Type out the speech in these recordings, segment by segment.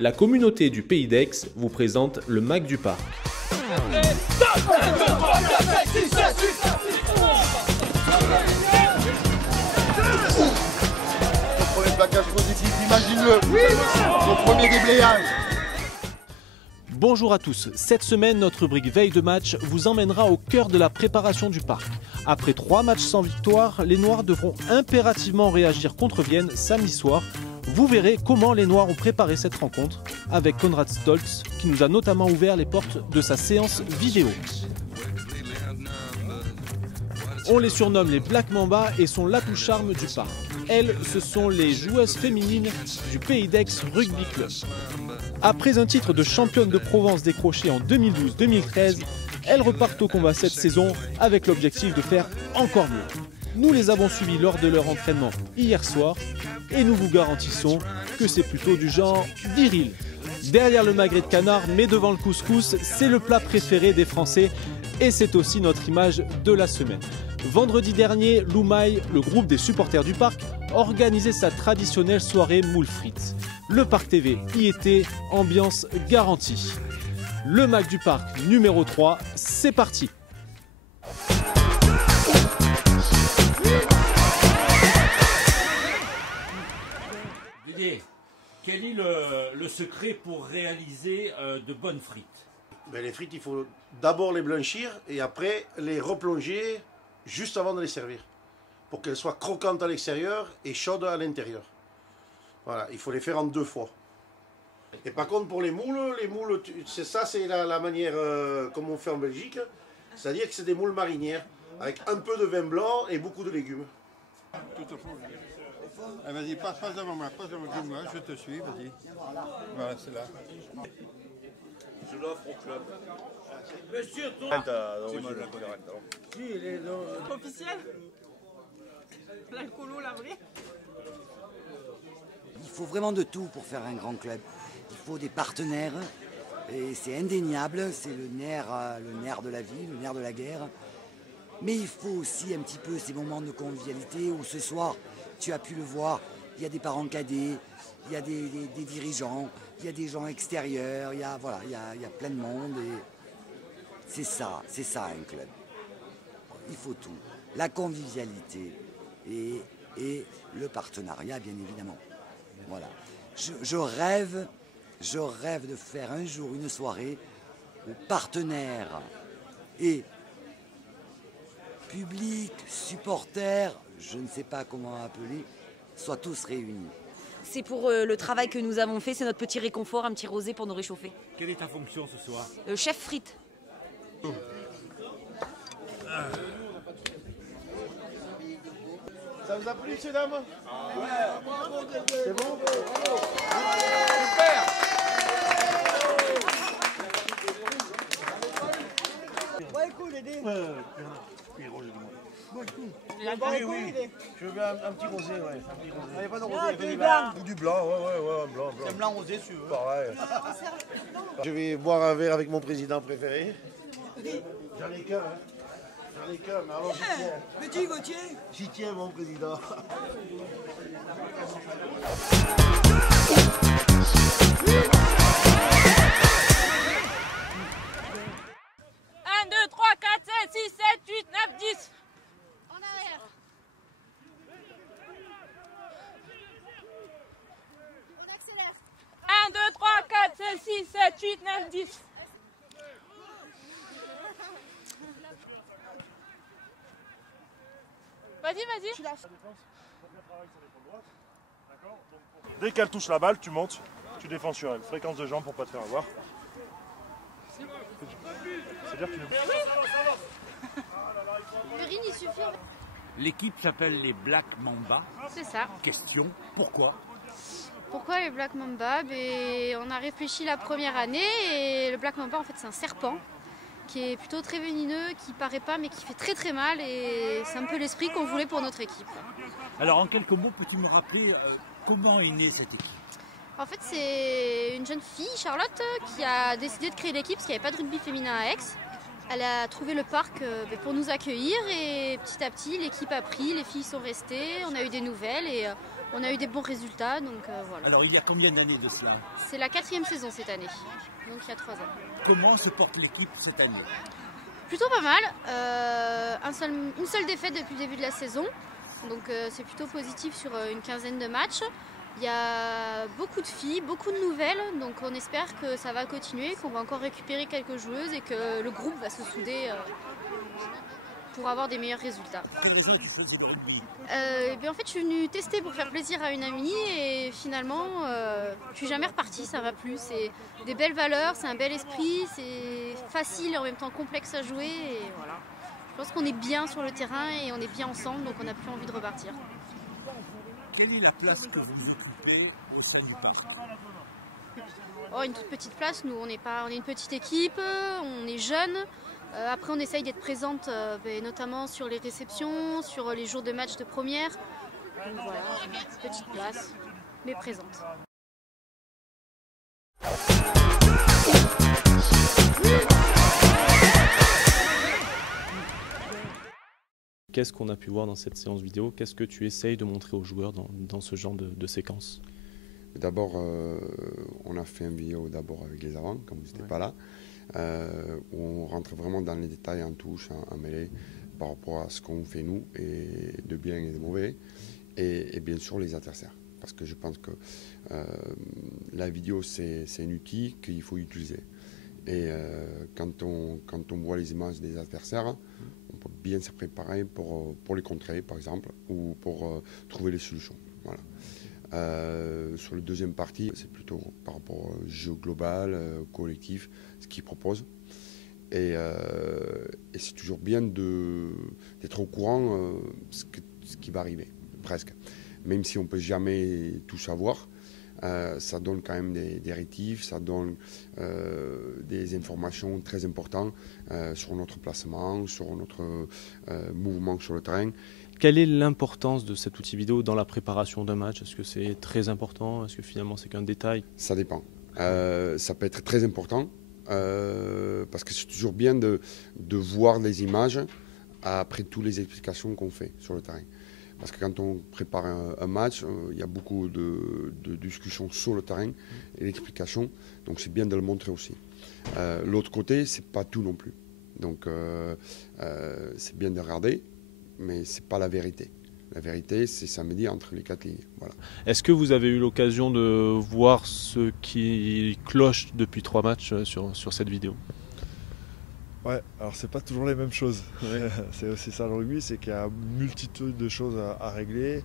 La communauté du Pays d'Aix vous présente le MAC du Parc. Ton premier plaquage positif, imagine-le. Ton premier déblayage. Bonjour à tous, cette semaine notre rubrique Veille de match vous emmènera au cœur de la préparation du parc. Après 3 matchs sans victoire, les Noirs devront impérativement réagir contre Vienne samedi soir. Vous verrez comment les Noirs ont préparé cette rencontre avec Konrad Stolz qui nous a notamment ouvert les portes de sa séance vidéo. On les surnomme les Black Mamba et sont l'atout charme du parc. Elles, ce sont les joueuses féminines du Pays d'Aix Rugby Club. Après un titre de championne de Provence décroché en 2012-2013, elles repartent au combat cette saison avec l'objectif de faire encore mieux. Nous les avons suivies lors de leur entraînement hier soir et nous vous garantissons que c'est plutôt du genre viril. Derrière le magret de canard, mais devant le couscous, c'est le plat préféré des Français et c'est aussi notre image de la semaine. Vendredi dernier, Loumaï, le groupe des supporters du parc, organisait sa traditionnelle soirée moules frites. Le Parc TV y était, ambiance garantie. Le MAC du Parc numéro 3, c'est parti. Didier, quel est le secret pour réaliser de bonnes frites? Les frites, il faut d'abord les blanchir et après les replonger juste avant de les servir pour qu'elles soient croquantes à l'extérieur et chaudes à l'intérieur. Voilà, il faut les faire en 2 fois. Et par contre pour les moules c'est ça, c'est la manière comme on fait en Belgique, c'est-à-dire que c'est des moules marinières avec un peu de vin blanc et beaucoup de légumes. Tout au fond. Ah, vas-y, passe devant moi, je te suis, vas-y. Voilà, c'est là. Je l'offre au club. Monsieur, ton... Si, il est officiel. L'alcoolo, la vraie. Il faut vraiment de tout pour faire un grand club. Il faut des partenaires, et c'est indéniable, c'est le nerf de la vie, le nerf de la guerre. Mais il faut aussi un petit peu ces moments de convivialité où ce soir, tu as pu le voir, il y a des parents cadets, il y a des dirigeants, il y a des gens extérieurs, il y a plein de monde. Et c'est ça un club. Il faut tout. La convivialité et le partenariat, bien évidemment. Voilà. Je rêve de faire un jour une soirée où partenaires et public, supporters, je ne sais pas comment appeler, soient tous réunis. C'est pour le travail que nous avons fait, c'est notre petit réconfort, un petit rosé pour nous réchauffer. Quelle est ta fonction ce soir? Chef frites. Ça vous a plu, messieurs, dames? C'est bon? Ouais, cool, Aidé. Oui. Je veux bien un petit rosé, ouais. Il n'y a pas de rosé, il y a du blanc. Du blanc, ouais, blanc. C'est un blanc rosé, si tu veux. Pareil. Je vais boire un verre avec mon président préféré. J'en ai qu'un, mais alors j'y tiens. Petit Gauthier. J'y tiens, mon président. 1, 2, 3, 4, 5, 6, 7, 8, 9, 10. En arrière. On accélère. 1, 2, 3, 4, 5, 6, 7, 8, 9, 10. Vas-y. Tu lâches. Dès qu'elle touche la balle, tu montes, tu défends sur elle. Fréquence de jambes pour pas te faire avoir. C'est-à-dire que tu... L'urine, il suffit. L'équipe s'appelle les Black Mamba. C'est ça. Question, pourquoi? Pourquoi les Black Mamba? On a réfléchi la première année et le Black Mamba, en fait, c'est un serpent qui est plutôt très venimeux, qui paraît pas mais qui fait très très mal et c'est un peu l'esprit qu'on voulait pour notre équipe. Alors en quelques mots, peux-tu me rappeler comment est née cette équipe? En fait, c'est une jeune fille, Charlotte, qui a décidé de créer l'équipe parce qu'il n'y avait pas de rugby féminin à Aix. Elle a trouvé le parc pour nous accueillir et petit à petit l'équipe a pris, les filles sont restées, on a eu des nouvelles et on a eu des bons résultats. Donc voilà. Alors il y a combien d'années de cela? C'est la 4e saison cette année, donc il y a 3 ans. Comment se porte l'équipe cette année? Plutôt pas mal, une seule défaite depuis le début de la saison, donc c'est plutôt positif sur une quinzaine de matchs. Il y a beaucoup de filles, beaucoup de nouvelles, donc on espère que ça va continuer, qu'on va encore récupérer quelques joueuses et que le groupe va se souder pour avoir des meilleurs résultats. Quelle raison tu faisais de rugby? En fait, je suis venue tester pour faire plaisir à une amie et finalement, je suis jamais repartie, ça m'a plu. C'est des belles valeurs, c'est un bel esprit, c'est facile et en même temps complexe à jouer. Et voilà. Je pense qu'on est bien sur le terrain et on est bien ensemble, donc on n'a plus envie de repartir. Quelle est la place que vous occupez au sein du parc? Oh, une toute petite place, nous on est une petite équipe, on est jeunes. Après on essaye d'être présente notamment sur les réceptions, sur les jours de match de première. Donc voilà, petite place, mais présente. Qu'est-ce qu'on a pu voir dans cette séance vidéo? Qu'est-ce que tu essayes de montrer aux joueurs dans ce genre de séquence? D'abord, on a fait une vidéo avec les avants, quand vous n'étiez pas là, où on rentre vraiment dans les détails en touche, en mêlée, par rapport à ce qu'on fait nous, et de bien et de mauvais, et bien sûr les adversaires. Parce que je pense que la vidéo, c'est un outil qu'il faut utiliser. Et quand on voit les images des adversaires, on peut bien se préparer pour les contrer, par exemple, ou pour trouver les solutions. Voilà. Sur la deuxième partie, c'est plutôt par rapport au jeu global, collectif, ce qu'ils proposent. Et c'est toujours bien d'être au courant ce qui va arriver, presque. Même si on ne peut jamais tout savoir, ça donne quand même des rétifs, ça donne des informations très importantes sur notre placement, sur notre mouvement sur le terrain. Quelle est l'importance de cet outil vidéo dans la préparation d'un match? Est-ce que c'est très important? Est-ce que finalement c'est qu'un détail? Ça dépend. Ça peut être très important parce que c'est toujours bien de voir les images après toutes les explications qu'on fait sur le terrain. Parce que quand on prépare un match, il y a beaucoup de discussions sur le terrain et l'explication. Donc c'est bien de le montrer aussi. L'autre côté, c'est pas tout non plus. Donc c'est bien de regarder, mais c'est pas la vérité. La vérité, c'est samedi entre les 4 lignes. Voilà. Est-ce que vous avez eu l'occasion de voir ce qui cloche depuis 3 matchs sur cette vidéo? Ouais, alors c'est pas toujours les mêmes choses. Ouais. C'est aussi ça le rugby, c'est qu'il y a une multitude de choses à régler.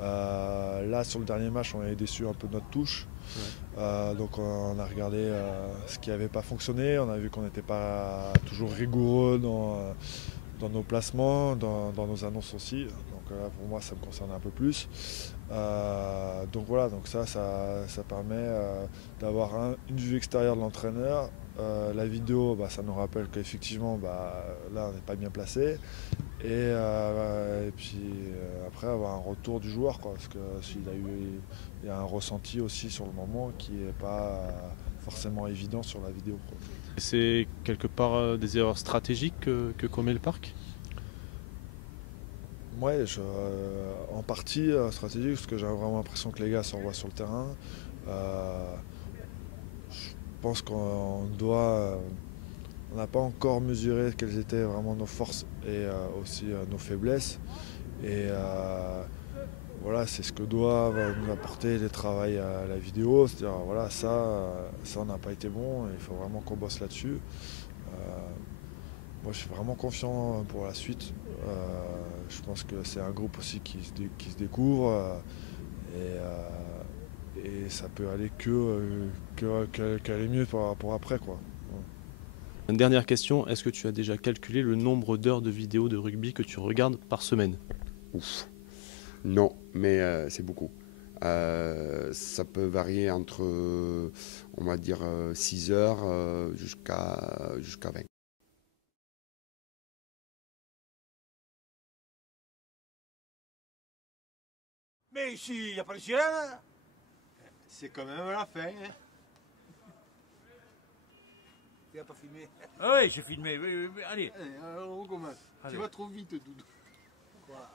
Là, sur le dernier match, on est déçu un peu de notre touche. Ouais. Donc on a regardé ce qui n'avait pas fonctionné. On a vu qu'on n'était pas toujours rigoureux dans nos placements, dans nos annonces aussi. Donc là, pour moi, ça me concerne un peu plus. Donc voilà, donc ça permet d'avoir une vue extérieure de l'entraîneur. La vidéo, ça nous rappelle qu'effectivement, là, on n'est pas bien placé. Et puis après, avoir un retour du joueur, quoi, parce que il y a un ressenti aussi sur le moment qui n'est pas forcément évident sur la vidéo. C'est quelque part des erreurs stratégiques que commet le parc? Ouais, en partie stratégique, parce que j'ai vraiment l'impression que les gars s'envoient sur le terrain. Je pense qu'on n'a pas encore mesuré quelles étaient vraiment nos forces et aussi nos faiblesses. Et voilà, c'est ce que doit nous apporter les travails à la vidéo. C'est-à-dire, voilà, ça on n'a pas été bon, il faut vraiment qu'on bosse là-dessus. Moi, je suis vraiment confiant pour la suite. Je pense que c'est un groupe aussi qui se découvre. Et ça peut aller qu'aller mieux pour après, quoi. Une dernière question, est-ce que tu as déjà calculé le nombre d'heures de vidéos de rugby que tu regardes par semaine? Ouf. Non, mais c'est beaucoup. Ça peut varier entre, on va dire, 6 heures jusqu'à 20. Mais ici, il n'y a pas de sirène. C'est quand même la fin. Hein. Tu n'as pas filmé. Ah oui, j'ai filmé. Oui, allez. Alors on recommence. Allez. Tu vas trop vite, Doudou. Voilà.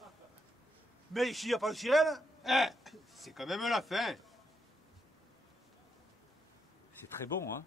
Mais ici, il n'y a pas de sirène. C'est quand même la fin. C'est très bon, hein.